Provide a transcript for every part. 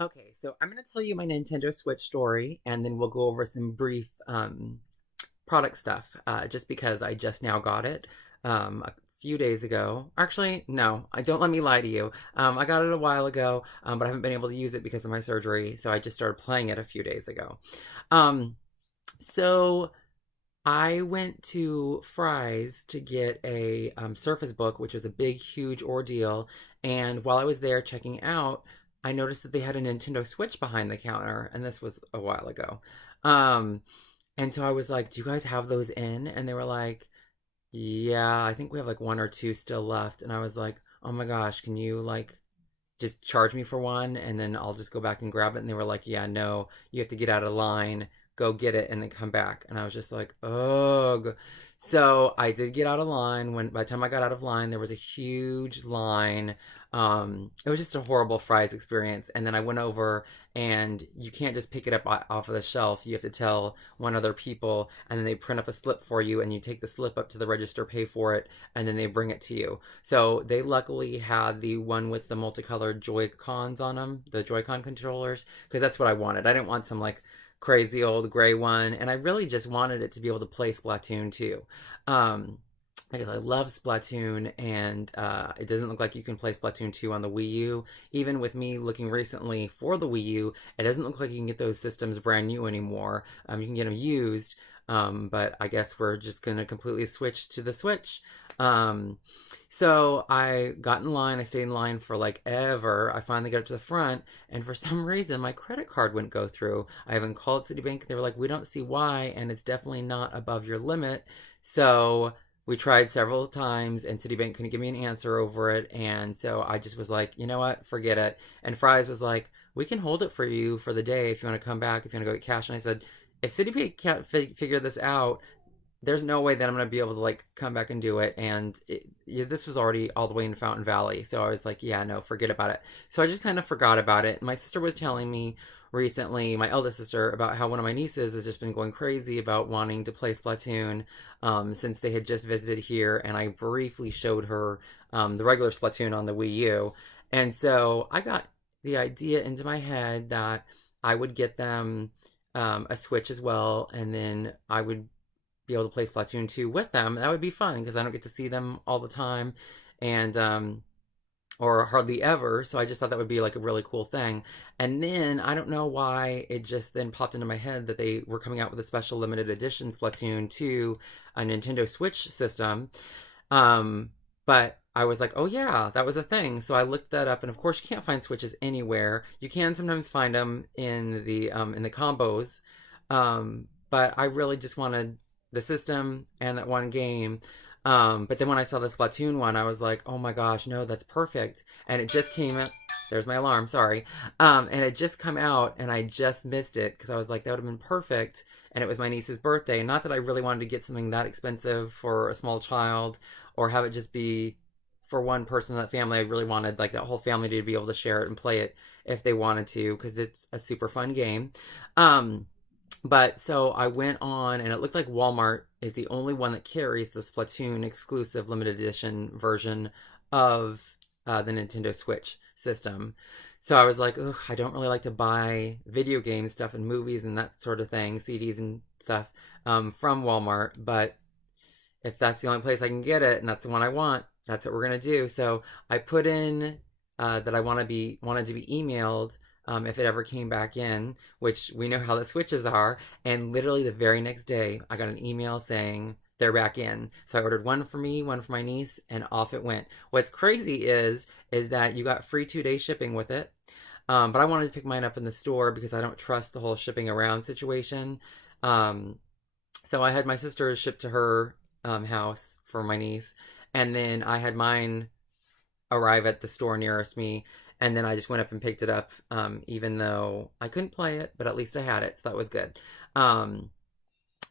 Okay, so I'm going to tell you my Nintendo Switch story, and then we'll go over some brief product stuff, just because I just now got it a few days ago. Actually, no, I don't let me lie to you. I got it a while ago, but I haven't been able to use it because of my surgery, so I just started playing it a few days ago. Um, so I went to Fry's to get a Surface Book, which was a big, huge ordeal. And while I was there checking out, I noticed that they had a Nintendo Switch behind the counter, and this was a while ago. Um, and so I was like, "Do you guys have those in?" And they were like, "Yeah, I think we have like one or two still left." And I was like, "Oh my gosh, can you like just charge me for one and then I'll just go back and grab it?" And they were like, "Yeah, no, you have to get out of line, go get it, and then come back." And I was just like, ugh. So I did get out of line. When by the time I got out of line, there was a huge line. It was just a horrible Fry's experience. And then I went over, and you can't just pick it up off of the shelf. You have to tell one other people, and then they print up a slip for you, and you take the slip up to the register, pay for it, and then they bring it to you. So they luckily had the one with the multicolored Joy-Cons on them, the Joy-Con controllers, because that's what I wanted. I didn't want some like crazy old gray one, and I really just wanted it to be able to play Splatoon 2. Um, because I love Splatoon, and it doesn't look like you can play Splatoon 2 on the Wii U. Even with me looking recently for the Wii U, it doesn't look like you can get those systems brand new anymore. You can get them used, but I guess we're just going to completely switch to the Switch. Um, so I got in line. I stayed in line for like ever. I finally got up to the front, and for some reason, my credit card wouldn't go through. I even called Citibank. They were like, "We don't see why, and it's definitely not above your limit." So we tried several times, and Citibank couldn't give me an answer over it. And so I just was like, you know what, forget it. And Fry's was like, "We can hold it for you for the day if you want to come back, if you want to go get cash." And I said, if Citibank can't figure this out, there's no way that I'm gonna be able to like come back and do it. And this was already all the way in Fountain Valley, so I was like, yeah, no, forget about it. So I just kind of forgot about it. My sister was telling me recently, my eldest sister, about how one of my nieces has just been going crazy about wanting to play Splatoon, since they had just visited here, and I briefly showed her the regular Splatoon on the Wii U, and so I got the idea into my head that I would get them a Switch as well, and then I would be able to play Splatoon 2 with them. That would be fun because I don't get to see them all the time, and or hardly ever. So I just thought that would be like a really cool thing. And then I don't know why it just then popped into my head that they were coming out with a special limited edition Splatoon 2, a Nintendo Switch system. But I was like, oh yeah, that was a thing. So I looked that up, and of course you can't find Switches anywhere. You can sometimes find them in the combos. But I really just wanted the system and that one game. But then when I saw the Splatoon one, I was like, oh my gosh, no, that's perfect. And it just came out. There's my alarm, sorry. And it just come out, and I just missed it because I was like, that would have been perfect. And it was my niece's birthday. And not that I really wanted to get something that expensive for a small child or have it just be for one person in that family. I really wanted like that whole family to be able to share it and play it if they wanted to, because it's a super fun game. Um, but so I went on, and it looked like Walmart is the only one that carries the Splatoon exclusive limited edition version of the Nintendo Switch system. So I was like, ugh, I don't really like to buy video game stuff and movies and that sort of thing, CDs and stuff, from Walmart. But if that's the only place I can get it, and that's the one I want, that's what we're gonna do. So I put in that I wanted to be emailed if it ever came back in, which we know how the switches are. And literally the very next day, I got an email saying they're back in. So I ordered one for me, one for my niece, and off it went. What's crazy is that you got free 2 day shipping with it. But I wanted to pick mine up in the store because I don't trust the whole shipping around situation. Um, so I had my sister shipped to her house for my niece, and then I had mine arrive at the store nearest me, and then I just went up and picked it up, even though I couldn't play it, but at least I had it, so that was good. Um,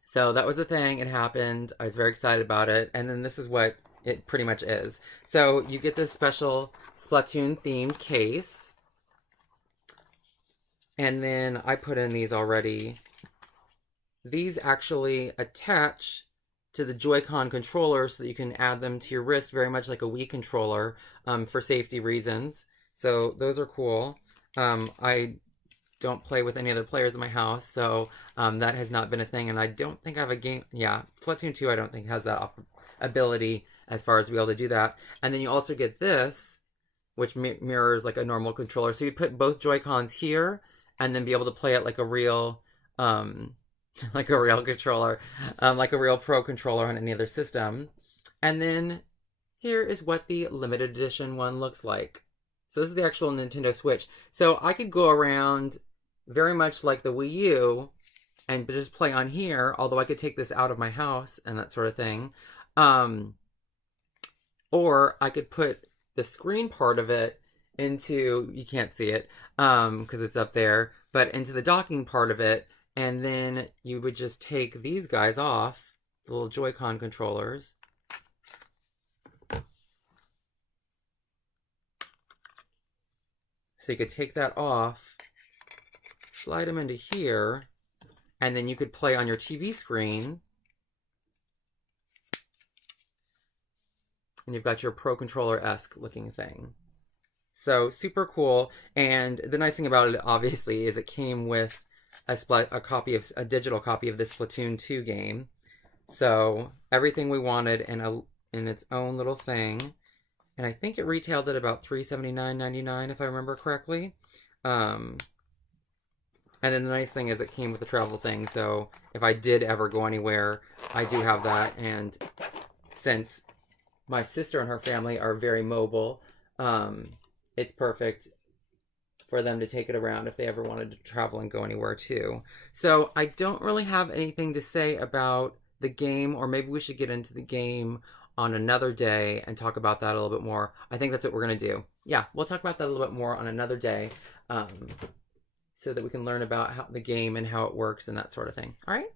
so that was the thing. It happened. I was very excited about it, and then this is what it pretty much is. So you get this special Splatoon themed case, and then I put in these already. These actually attach to the Joy-Con controller so that you can add them to your wrist, very much like a Wii controller, for safety reasons. So those are cool. I don't play with any other players in my house, so that has not been a thing, and I don't think I have a game. Yeah, Splatoon 2 I don't think has that ability as far as to be able to do that. And then you also get this, which mirrors like a normal controller. So you put both Joy-Cons here, and then be able to play it like a real, like a real controller, like a real pro controller on any other system. And then here is what the limited edition one looks like. So this is the actual Nintendo Switch. So I could go around very much like the Wii U and just play on here, although I could take this out of my house and that sort of thing. Or I could put the screen part of it into, you can't see it because it's up there, but into the docking part of it, and then you would just take these guys off, the little Joy-Con controllers. So you could take that off, slide them into here, and then you could play on your TV screen. And you've got your Pro Controller-esque looking thing. So super cool. And the nice thing about it, obviously, is it came with a digital copy of this Splatoon 2 game. So everything we wanted in its own little thing. And I think it retailed at about $379.99 if I remember correctly. And then the nice thing is it came with the travel thing. So if I did ever go anywhere, I do have that. And since my sister and her family are very mobile, it's perfect for them to take it around if they ever wanted to travel and go anywhere too. So I don't really have anything to say about the game, or maybe we should get into the game on another day and talk about that a little bit more. I think that's what we're going to do. Yeah, we'll talk about that a little bit more on another day, so that we can learn about the game and how it works and that sort of thing. All right?